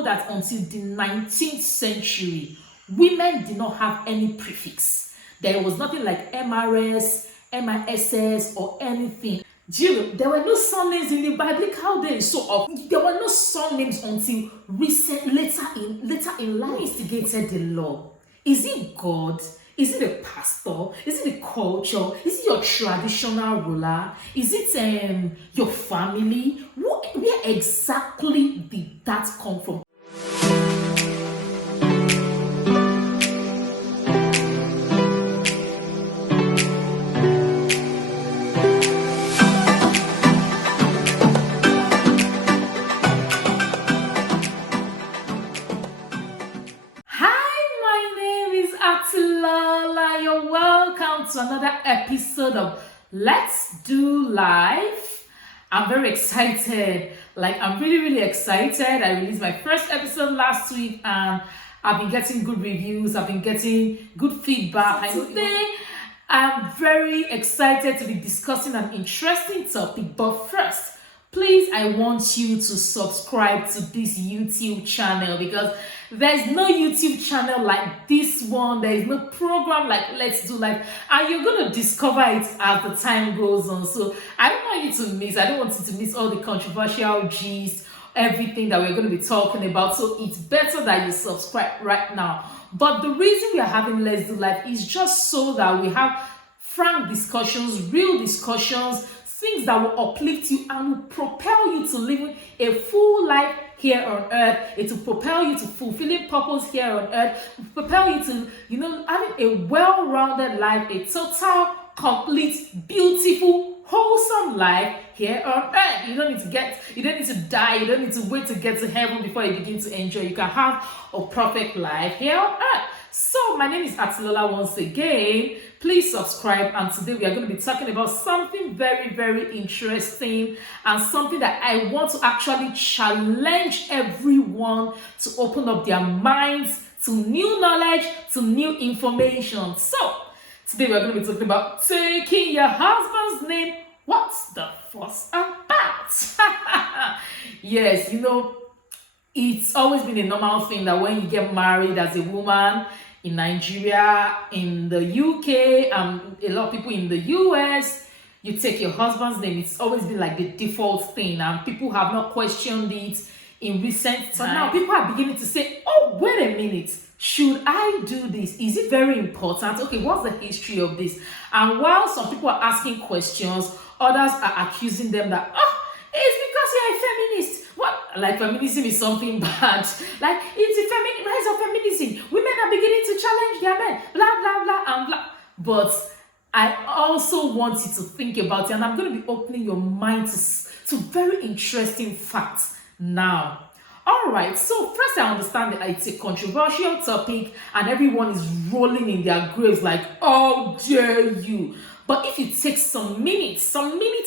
know that until the 19th century, women did not have any prefix. There was nothing like MRS, MISS, or anything. There were no surnames in the biblical days, so there were no surnames until later in life. Who instigated the law? Is it God? Is it a pastor? Is it the culture? Is it your traditional ruler? Is it your family? Where exactly did that come from? Atilola, you're welcome to another episode of Let's Do Life. I'm very excited. I'm really excited. I released my first episode last week and I've been getting good reviews. I've been getting good feedback. And today I'm very excited to be discussing an interesting topic. But first, please, I want you to subscribe to this YouTube channel because there's no YouTube channel like this one. There is no program like Let's Do Life, and you're going to discover it as the time goes on. So I don't want you to miss. I don't want you to miss all the controversial gist, everything that we're going to be talking about. So it's better that you subscribe right now. But the reason we are having Let's Do Life is just so that we have frank discussions, real discussions, things that will uplift you and will propel you to living a full life here on earth. It will propel you to fulfilling purpose here on earth, propel you to, having a well-rounded life, a total, complete, beautiful, wholesome life here on earth. You don't need to die, you don't need to wait to get to heaven before you begin to enjoy. You can have a perfect life here on earth. So my name is Atilola once again. Please subscribe, and today we are going to be talking about something very interesting and something that I want to actually challenge everyone to open up their minds to new knowledge, to new information. So today we are going to be talking about taking your husband's name. What's the fuss about? Yes, it's always been a normal thing that when you get married as a woman in Nigeria, in the UK, a lot of people in the US, you take your husband's name. It's always been like the default thing, and people have not questioned it in recent times. But now people are beginning to say, oh, wait a minute, should I do this? Is it very important? Okay, what's the history of this? And while some people are asking questions, others are accusing them that, it's because you're a feminist. What? Like feminism is something bad. Like it's the rise of feminism. Women are beginning to challenge their men. Blah and blah. But I also want you to think about it, and I'm going to be opening your mind to very interesting facts now. All right. So first, I understand that it's a controversial topic, and everyone is rolling in their graves like, "Oh, dare you!" But if you take some minutes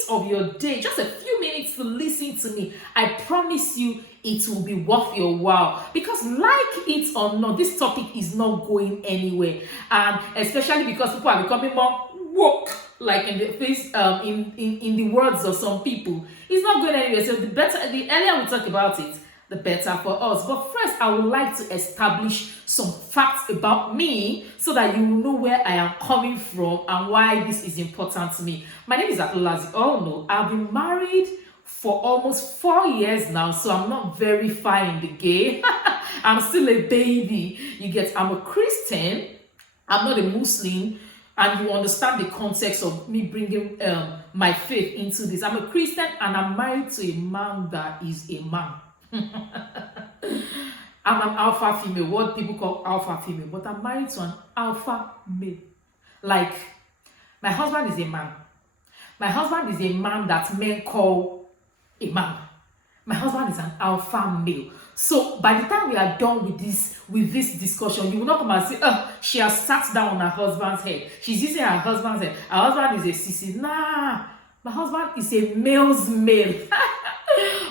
of your day, just a few minutes to listen to me, I promise you it will be worth your while. Because like it or not, this topic is not going anywhere. And especially because people are becoming more woke, like in the face, in the words of some people. It's not going anywhere. So the earlier we talk about it, the better for us. But first, I would like to establish some facts about me so that you will know where I am coming from and why this is important to me. My name is Atilola, as you all know. I've been married for almost 4 years now, so I'm not very far in the game. I'm still a baby. I'm a Christian. I'm not a Muslim. And you understand the context of me bringing my faith into this. I'm a Christian and I'm married to a man that is a man. I'm an alpha female, what people call alpha female, but I'm married to an alpha male. Like, my husband is a man. My husband is a man that men call a man. My husband is an alpha male. So by the time we are done with this discussion, you will not come and say, she has sat down on her husband's head. She's using her husband's head. Her husband is a sissy. Nah, my husband is a male's male.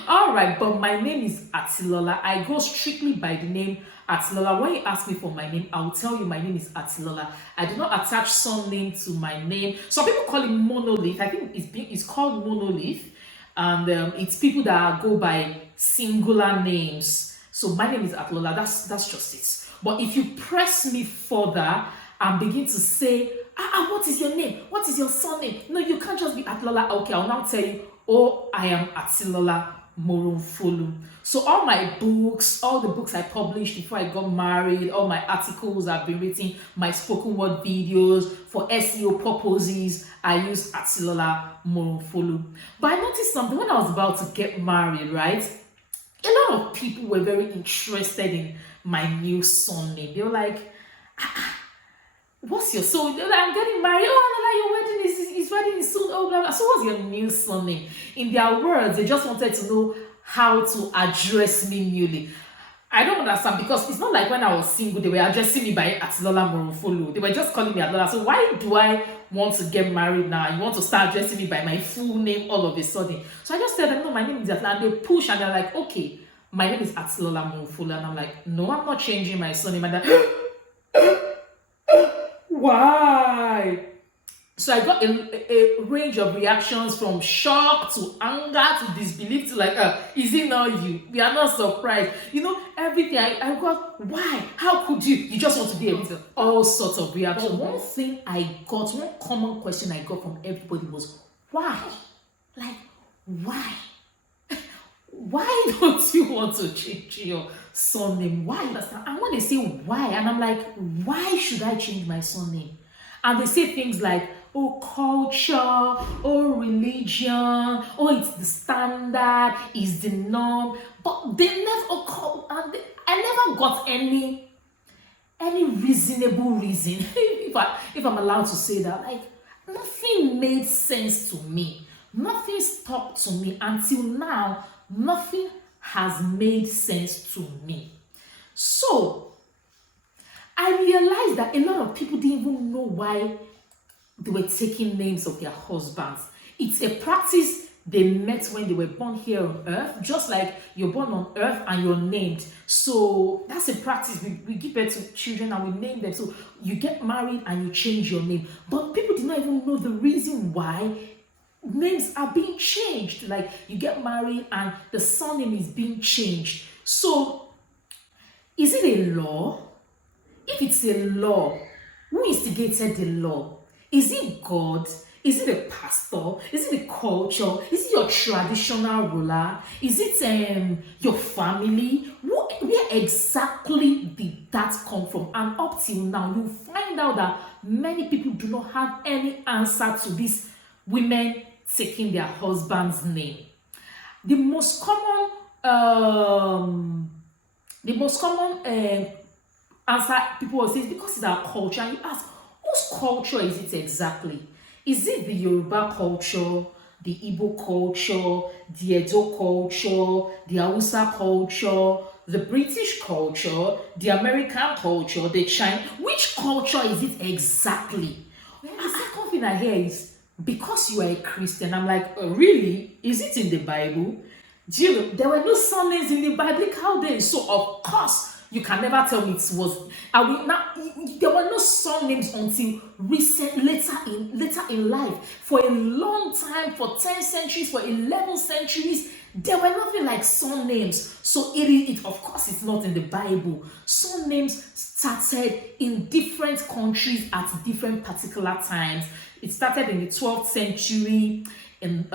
All right, but my name is Atilola. I go strictly by the name Atilola. When you ask me for my name, I will tell you my name is Atilola. I do not attach surname to my name. Some people call it monolith. I think it's called monolith, and it's people that go by singular names. So my name is Atilola. That's just it. But if you press me further and begin to say, what is your name? What is your surname? No, you can't just be Atilola. Okay, I'll now tell you, oh, I am Atilola Morunfolu. So all my books, all the books I published before I got married, all my articles I've been writing, my spoken word videos for SEO purposes, I use Atilola Morunfolu. But I noticed something when I was about to get married, right? A lot of people were very interested in my new surname. They were like, what's your surname? Like, I'm getting married. Oh, your wedding is wedding is soon. Oh, blah, blah. So what's your new surname? In their words, they just wanted to know how to address me newly. I don't understand, because it's not like when I was single, they were addressing me by Atilola Morunfolu. They were just calling me Atilola. So why do I want to get married now? You want to start addressing me by my full name all of a sudden? So I just tell them, no, my name is Atilola. And they push and they're like, okay, my name is Atilola Morunfolu. And I'm like, no, I'm not changing my surname. And they're, why? So I got a range of reactions, from shock to anger to disbelief to like, is it not you? We are not surprised. You know, everything I got, why? How could you? You just want to be able to, all sorts of reactions. One thing I got, one common question I got from everybody was, why? Like, why? Why don't you want to change your surname? Why? And when they say why, and I'm like, why should I change my surname? And they say things like, oh, culture, oh, religion, oh, it's the standard, it's the norm. But they never call, and I never got any reasonable reason, if I'm allowed to say that. Like, nothing made sense to me. Nothing stuck to me until now. Nothing has made sense to me. So I realized that a lot of people didn't even know why they were taking names of their husbands. It's a practice they met when they were born here on earth, just like you're born on earth and you're named. So that's a practice. We give birth to children and we name them. So you get married and you change your name. But people did not even know the reason why names are being changed. Like, you get married and the surname is being changed. So is it a law? If it's a law, who instigated the law? Is it God? Is it a pastor? Is it a culture? Is it your traditional ruler? Is it your family? Where exactly did that come from? And up till now, you find out that many people do not have any answer to this women taking their husband's name. The most common answer people will say is because it's our culture. And you ask, whose culture is it exactly? Is it the Yoruba culture, the Igbo culture, the Edo culture, the Hausa culture, the British culture, the American culture, the Chinese? Which culture is it exactly? Well, the second thing I hear is, because you are a Christian. I'm like, oh, really? Is it in the Bible? There were no surnames in the biblical days, so of course you can never tell me it was. There were no surnames until later in life. For a long time, for 10 centuries, for 11 centuries, there were nothing like surnames. So it of course it's not in the Bible. Surnames started in different countries at different particular times. It started in the 12th century in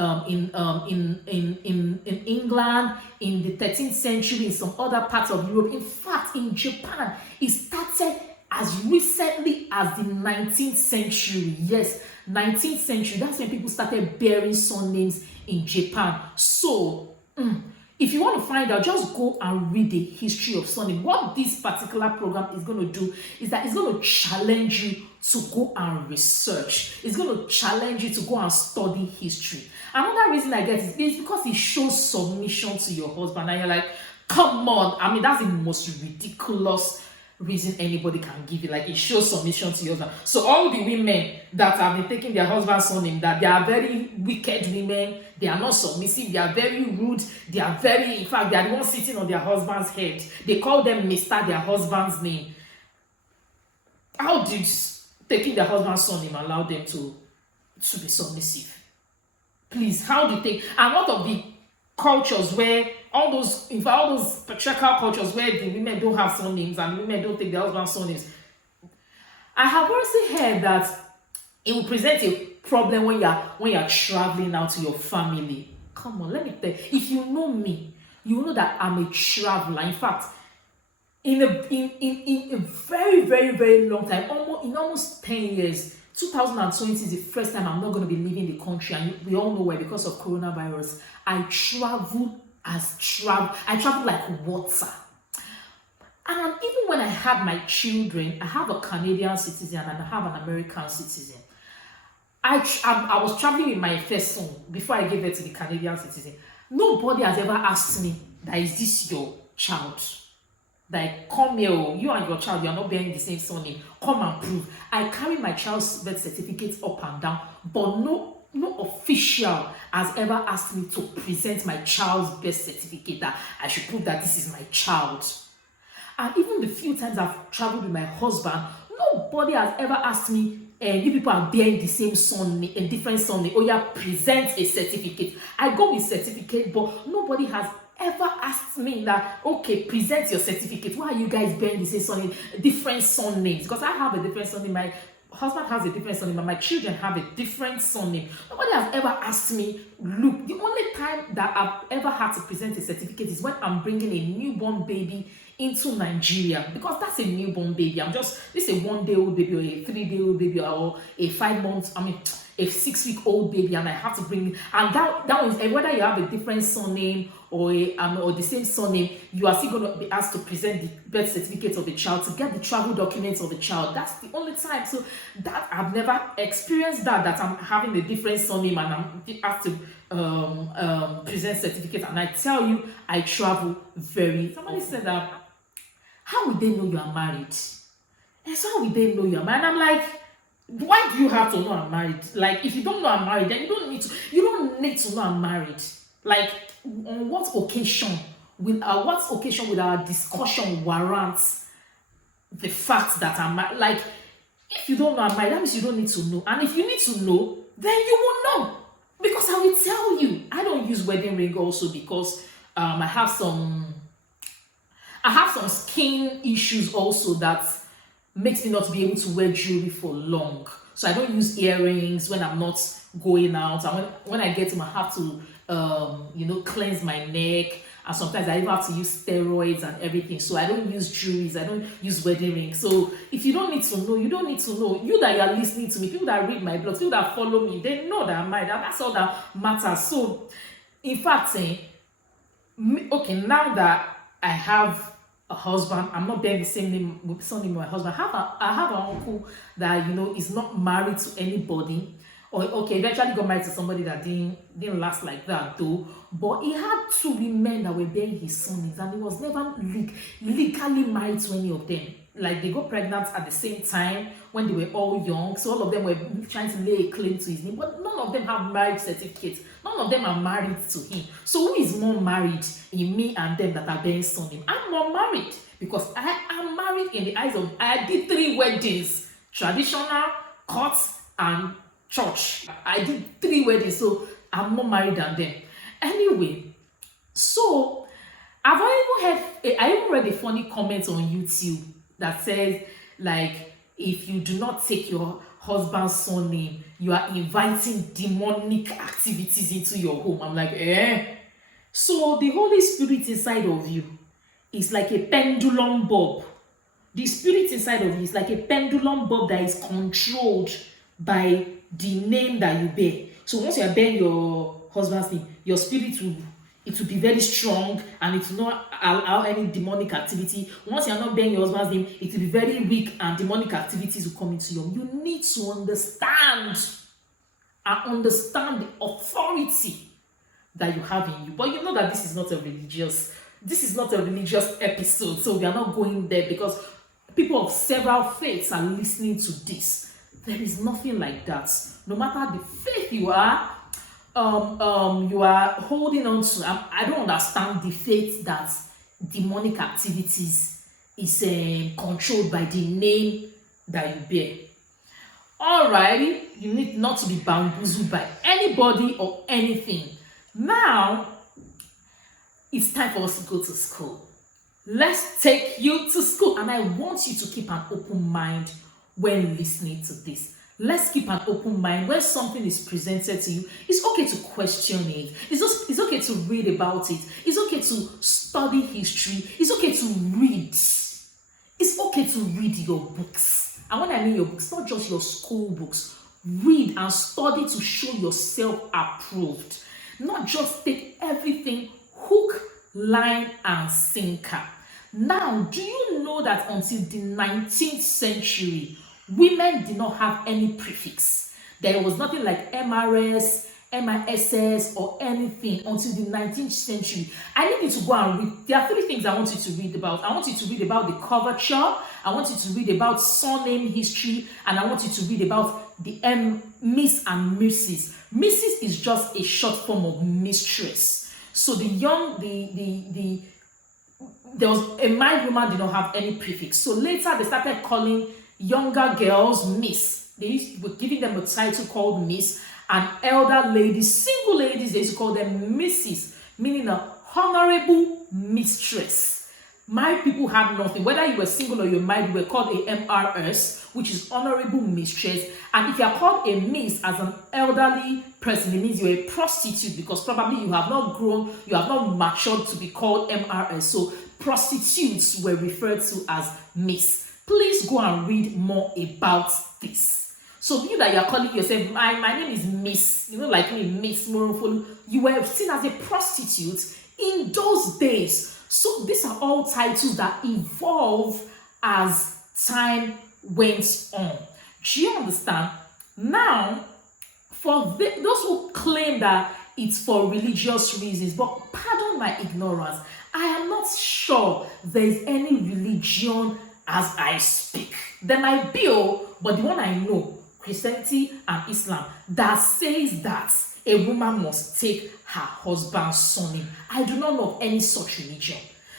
England, in the 13th century, in some other parts of Europe. In fact, in Japan, it started as recently as the 19th century. Yes, 19th century. That's when people started bearing surnames in Japan. So, if you want to find out, just go and read the history of surname. What this particular program is going to do is that it's going to challenge you to go and research. It's going to challenge you to go and study history. Another reason I get is because it shows submission to your husband. And you're like, come on. I mean, that's the most ridiculous reason anybody can give you. Like, it shows submission to your husband. So all the women that have been taking their husband's surname, that they are very wicked women, they are not submissive, they are very rude, they are very, in fact, they are the ones sitting on their husband's head. They call them Mr. their husband's name. How did taking their husband's surname allow them to be submissive? Please, how do they? And what of the cultures where all those patriarchal cultures where the women don't have surnames and the women don't take their husband's surnames, I have also heard that it will present a problem when you're traveling out to your family. Come on, let me tell you. If you know me, you know that I'm a traveler. In fact, in a very, very, very long time, almost 10 years, 2020 is the first time I'm not going to be leaving the country, and we all know why, because of coronavirus. I travel like water. And even when I had my children, I have a Canadian citizen and I have an American citizen. I was traveling with my first son before I gave birth to the Canadian citizen. Nobody has ever asked me that, is this your child? Like, come here, you and your child, you are not bearing the same surname. Come and prove. I carry my child's birth certificate up and down, but no official has ever asked me to present my child's birth certificate that I should prove that this is my child. And even the few times I've traveled with my husband, nobody has ever asked me, you people are bearing the same surname, a different surname. Oh yeah, present a certificate. I go with certificate, but nobody has ever asked me that, okay, present your certificate. Why are you guys bearing the same surname, different surnames? Because I have a different surname, my husband has a different surname, and my children have a different surname. Nobody has ever asked me, look, the only time that I've ever had to present a certificate is when I'm bringing a newborn baby into Nigeria, because that's a newborn baby. This is a 1-day-old baby, or a 3-day-old baby, or a 6-week-old baby, and I have to bring, and that one is, whether you have a different surname or the same surname, you are still going to be asked to present the birth certificate of the child, to get the travel documents of the child. That's the only time. So that I've never experienced that I'm having a different surname and I'm asked to present certificate. And I tell you, I travel very. Somebody said that, how would they know you are married? And so how would they know you are married? And I'm like, why do you have to know I'm married? Like, if you don't know I'm married, then you don't need to know I'm married. Like, on what occasion will our discussion warrants the fact that I'm married? Like, if you don't know I'm married, that means you don't need to know. And if you need to know, then you will know, because I will tell you. I don't use wedding ring also because I have some skin issues also that makes me not be able to wear jewelry for long. So I don't use earrings when I'm not going out. And when I get home, I have to cleanse my neck. And sometimes I even have to use steroids and everything. So I don't use jewelries. I don't use wedding rings. So if you don't need to know, you don't need to know. You that you are listening to me, people that read my blogs, people that follow me, they know that I'm married. That's all that matters. So in fact, okay, now that I have a husband, I'm not bearing the surname with my husband. I have an uncle that is not married to anybody, or okay, eventually got married to somebody that didn't last like that though. But he had 2 women that were bearing his surnames, and he was never legally married to any of them. Like, they got pregnant at the same time when they were all young, so all of them were trying to lay a claim to his name, but none of them have marriage certificates. None of them are married to him. So who is more married in me and them that are bearing surname? I'm more married, because I am married in the eyes of, I did 3 weddings, traditional, court, and church. I did 3 weddings, so I'm more married than them. Anyway, so I even read a funny comment on YouTube that says, like, if you do not take your husband's surname, you are inviting demonic activities into your home. I'm like, So the Holy Spirit inside of you is like a pendulum bulb. The spirit inside of you is like a pendulum bulb that is controlled by the name that you bear. So once you are bearing your husband's name, your spirit will be very strong, and it will not allow any demonic activity. Once you are not bearing your husband's name, it will be very weak, and demonic activities will come into you. You need to understand the authority that you have in you. But you know that this is not a religious episode, so we are not going there, because people of several faiths are listening to this. There is nothing like that. No matter the faith you are holding on to. I don't understand the faith that demonic activities is controlled by the name that you bear. Alrighty, you need not to be bamboozled by anybody or anything. Now, it's time for us to go to school. Let's take you to school. And I want you to keep an open mind when listening to this. Let's keep an open mind when something is presented to you. It's okay to question it. It's okay to read about it. It's okay to study history. It's okay to read. It's okay to read your books. And when I mean your books, not just your school books. Read and study to show yourself approved. Not just take everything hook, line, and sinker. Now, do you know that until the 19th century, women did not have any prefix? There was nothing like MRS, MISS, or anything until the 19th century. I need you to go and read. There are 3 things I want you to read about. I want you to read about the curvature. I want you to read about surname history. And I want you to read about the Miss and Mrs. Mrs. is just a short form of mistress. So there was a married woman did not have any prefix. So later they started calling younger girls Miss. They were giving them a title called Miss, and elder ladies, single ladies, they used to call them Mrs., meaning a honorable mistress. Married people had nothing. Whether you were single or you were married, you were called a MRS, which is honorable mistress. And if you are called a Miss as an elderly person, it means you're a prostitute, because probably you have not grown, you have not matured to be called MRS. So prostitutes were referred to as Miss. Please go and read more about this. So you that you are calling yourself, my name is Miss, like me, Miss Morofolu, you were seen as a prostitute in those days. So these are all titles that evolve as time went on. Do you understand? Now, for those who claim that it's for religious reasons, but pardon my ignorance, I am not sure there is any religion as I speak. There might be, but the one I know, Christianity and Islam, that says that a woman must take her husband's surname. I do not know of any such religion.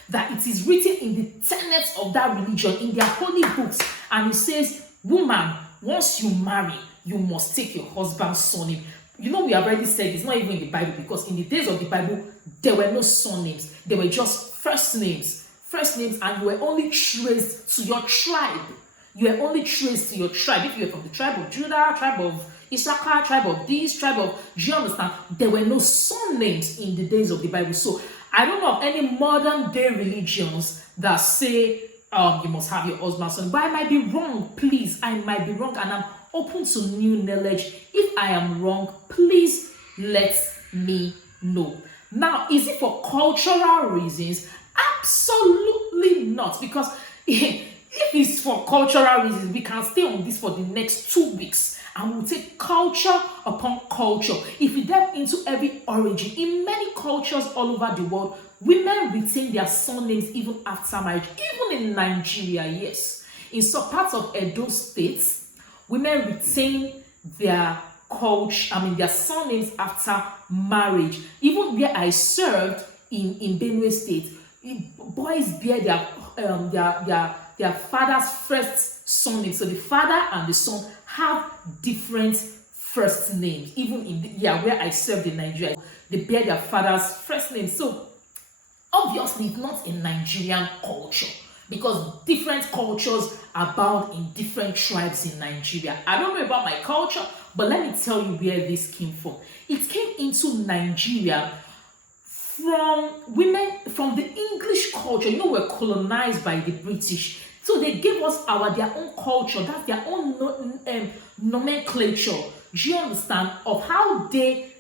That it is written in the tenets of that religion, in their holy books, and it says, woman, once you marry, you must take your husband's surname. We have already said it's not even in the Bible, because in the days of the Bible, there were no surnames. There were just first names, and you were only traced to your tribe. You were only traced to your tribe. If you were from the tribe of Judah, tribe of Issachar, tribe of this, tribe of, do you understand? There were no surnames in the days of the Bible. So I don't know of any modern day religions that say you must have your husband's surname. But I might be wrong, please. I might be wrong, and I'm open to new knowledge. If I am wrong, please let me know. Now, is it for cultural reasons? Absolutely not. Because if it's for cultural reasons, we can stay on this for the next 2 weeks, and we'll take culture upon culture. If we delve into every origin, in many cultures all over the world, women retain their surnames even after marriage. Even in Nigeria, yes. In some parts of Edo states, women retain their their surnames after marriage. Even where I served in Benue State, boys bear their father's first surname. So the father and the son have different first names. Even in where I served in Nigeria, they bear their father's first name. So obviously it's not a Nigerian culture, because different cultures abound in different tribes in Nigeria. I don't know about my culture, but let me tell you where this came from. It came into Nigeria from the English culture. We're colonized by the British. So they gave us their own culture, that's their own nomenclature. Do you understand? Of how they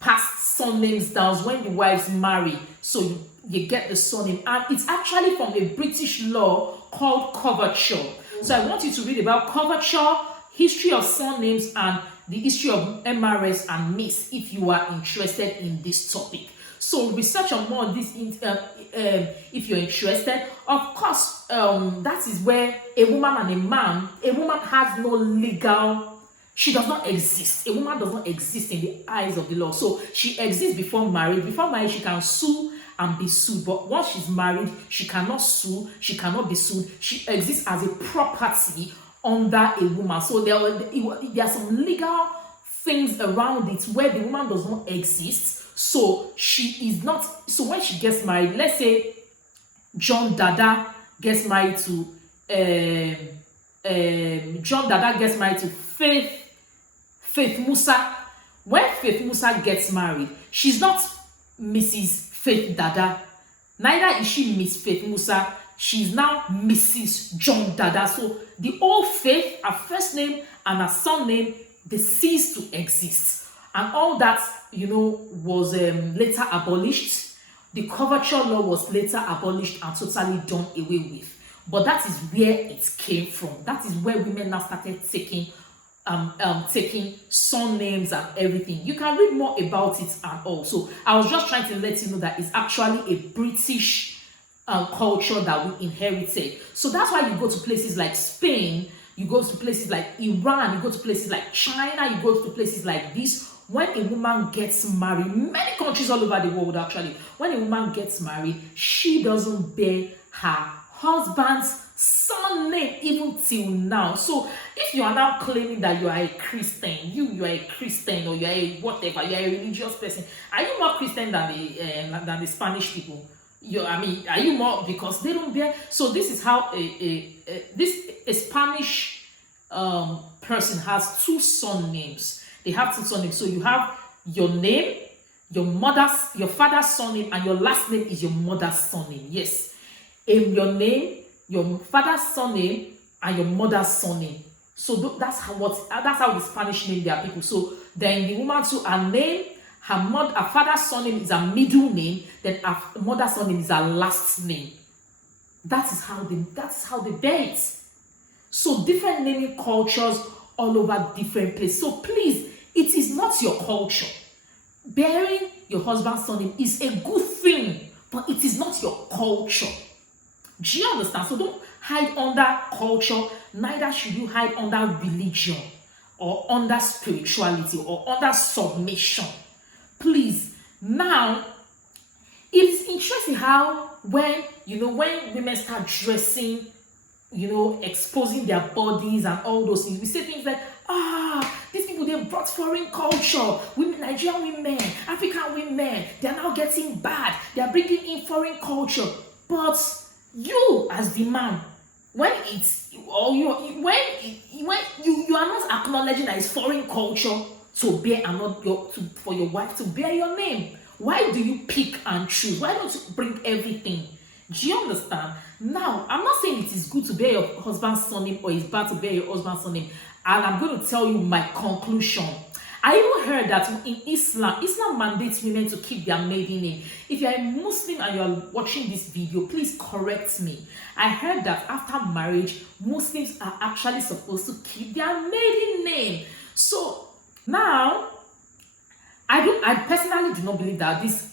pass surnames down when the wives marry. So you get the surname. And it's actually from a British law called coverture. So I want you to read about coverture, history of surnames, and the history of MRS and Miss if you are interested in this topic. So research on more on this if you're interested. Of course, that is where a woman and a woman has no legal, she does not exist. A woman does not exist in the eyes of the law. So she exists before marriage. Before marriage, she can sue and be sued. But once she's married, she cannot sue, she cannot be sued. She exists as a property under a woman. So there are some legal things around it where the woman does not exist. So she is not, so when she gets married, let's say John Dada gets married to Faith Musa. When Faith Musa gets married, she's not Mrs. Faith Dada. Neither is she Miss Faith Musa. She's now Mrs. John Dada. So the old Faith, her first name and her surname, they cease to exist. And all that, was later abolished. The coverture law was later abolished and totally done away with. But that is where it came from. That is where women now started taking surnames and everything. You can read more about it and all. So I was just trying to let you know that it's actually a British culture that we inherited. So that's why you go to places like Spain, you go to places like Iran, you go to places like China, you go to places like this. When a woman gets married, many countries all over the world actually, when a woman gets married, she doesn't bear her husband's surname even till now. So if you are now claiming that you are a Christian, you are a Christian, or you are a whatever, you are a religious person, are you more Christian than the Spanish people? Are you more, because they don't bear? So this is how a Spanish person has two surnames. They have two surnames. So you have your name, your father's surname, and your last name is your mother's surname. Yes, your name, your father's surname, and your mother's surname. So that's how the Spanish name their people. So then the woman too, her name, her father's surname is her middle name, then her mother's surname is her last name. That is how they bear it. So different naming cultures all over different places. So please, it is not your culture. Bearing your husband's surname is a good thing, but it is not your culture. Do you understand? So don't hide under culture, neither should you hide under religion or under spirituality or under submission. Please. Now, it's interesting how when women start dressing, exposing their bodies and all those things, we say things like, these people, they brought foreign culture. Women, Nigerian women, African women, they're now getting bad. They're bringing in foreign culture. But you, as the man, you are not acknowledging that it's foreign culture to bear for your wife to bear your name. Why do you pick and choose? Why don't you bring everything? Do you understand? Now, I'm not saying it is good to bear your husband's surname or it's bad to bear your husband's surname. And I'm going to tell you my conclusion. I even heard that in Islam mandates women to keep their maiden name. If you're a Muslim and you're watching this video, please correct me. I heard that after marriage, Muslims are actually supposed to keep their maiden name. So now, I personally do not believe that this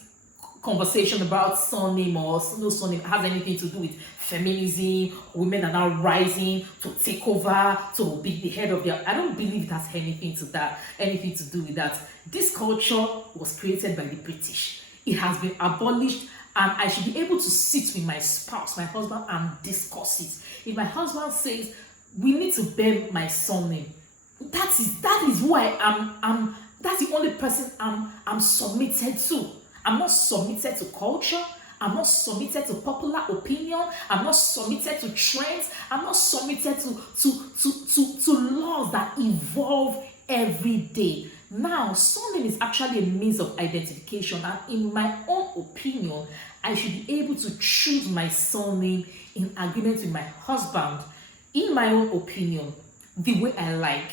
conversation about surname or no surname has anything to do with feminism. Women are now rising to take over, to be the head of their. I don't believe it has anything to do with that. This culture was created by the British. It has been abolished, and I should be able to sit with my spouse, my husband, and discuss it. If my husband says we need to bear my surname, that is who I am. That's the only person I'm submitted to. I'm not submitted to culture. I'm not submitted to popular opinion. I'm not submitted to trends. I'm not submitted to laws that evolve every day. Now, surname is actually a means of identification, and in my own opinion, I should be able to choose my surname in agreement with my husband, in my own opinion, the way I like.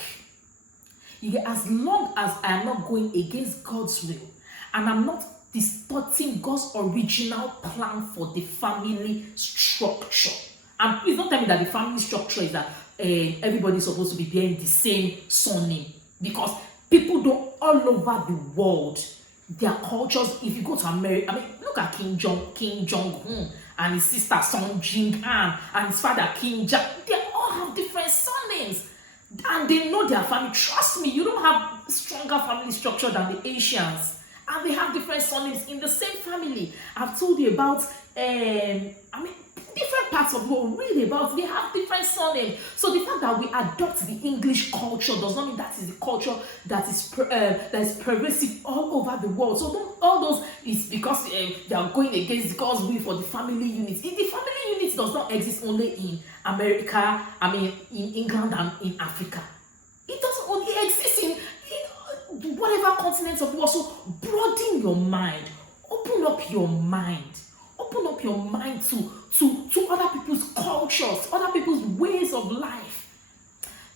As long as I am not going against God's will, and I'm not distorting God's original plan for the family structure. And please don't tell me that the family structure is that everybody's supposed to be bearing the same surname, because people don't all over the world, their cultures. If you go to America, look at Kim Jong-un and his sister Song Jin-an and his father Kim Jong. They all have different surnames, and they know their family. Trust me, you don't have stronger family structure than the Asians. And they have different surnames in the same family. I've told you about, different parts of the world, really about, they have different surnames. So the fact that we adopt the English culture does not mean that is the culture that is pervasive all over the world. So don't all those is because they are going against God's will for the family unit. The family unit does not exist only in America, in England and in Africa. It doesn't only exist in whatever continents of the world. So broaden your mind, open up your mind to other people's cultures, other people's ways of life.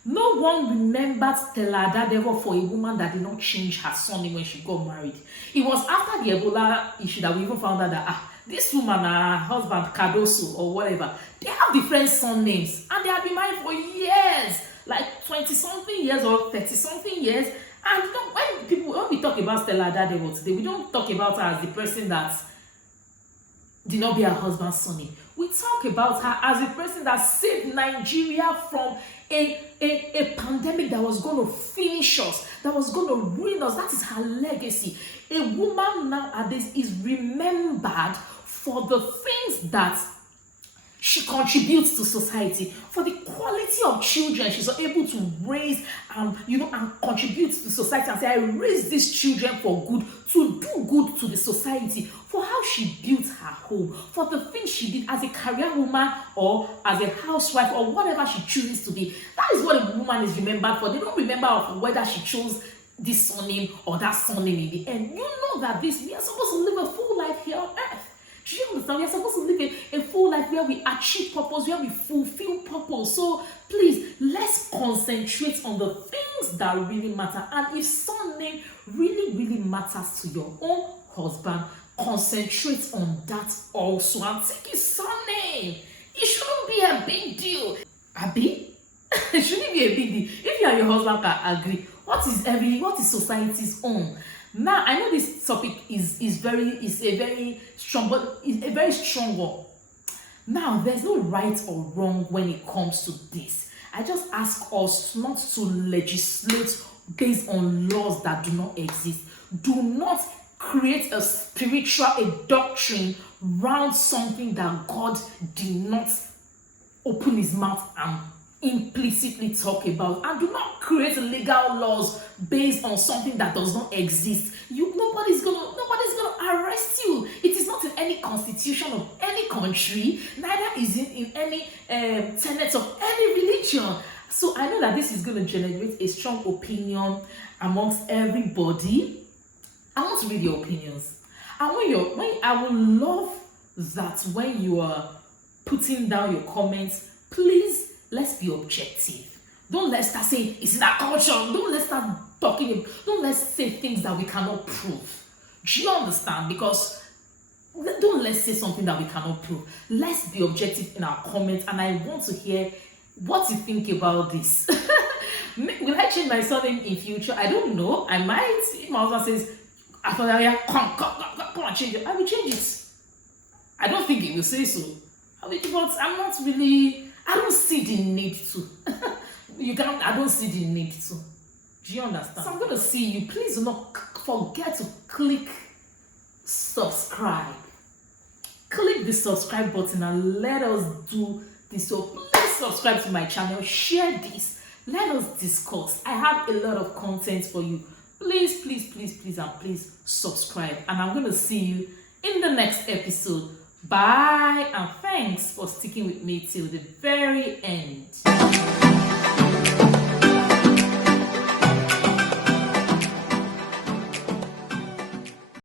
No one remembered Stella Adadevoh for a woman that did not change her surname when she got married. It was after the Ebola issue that we even found out that this woman and her husband Cardoso or whatever, they have different surnames and they have been married for years, like 20-something years or 30-something years. And when we talk about Stella Adadevoh today, we don't talk about her as the person that did not be her husband's surname. We talk about her as a person that saved Nigeria from a pandemic that was going to finish us, that was going to ruin us. That is her legacy. A woman nowadays is remembered for the things that she contributes to society, for the quality of children she's able to raise and contribute to society and say, I raised these children for good, to do good to the society, for how she built her home, for the things she did as a career woman or as a housewife or whatever she chooses to be. That is what a woman is remembered for. They don't remember of whether she chose this surname or that surname in the end. You know that we are supposed to live a full life here on earth. Do you understand? We are supposed to live a full life where we achieve purpose, where we fulfill purpose. So please, let's concentrate on the things that really matter. And if surname really matters to your own husband, concentrate on that also and take his surname. It shouldn't be a big deal. Abi? It shouldn't be a big deal. If you and your husband can agree, what is society's own? Now, I know this topic is a very strong one. Now, there's no right or wrong when it comes to this. I just ask us not to legislate based on laws that do not exist. Do not create a doctrine around something that God did not open his mouth and implicitly talk about, and do not create legal laws based on something that does not exist. Nobody's gonna arrest you. It is not in any constitution of any country, neither is it in any tenets of any religion. So I know that this is going to generate a strong opinion amongst everybody. I want to read your opinions. And I would love that when you are putting down your comments, please, let's be objective. Don't let's start saying it's in our culture. Don't let's start talking. Don't let's say things that we cannot prove. Do you understand? Because don't let's say something that we cannot prove. Let's be objective in our comments, and I want to hear what you think about this. Will I change my surname in future? I don't know. I might. If my husband says, come and change it, I will change it. I don't think he will say so. But I'm not really. I don't see the need to. I don't see the need to. Do you understand? So I'm going to see you. Please do not forget to click subscribe. Click the subscribe button and let us do this. So please subscribe to my channel. Share this. Let us discuss. I have a lot of content for you. Please, and please subscribe. And I'm going to see you in the next episode. Bye, and thanks for sticking with me till the very end.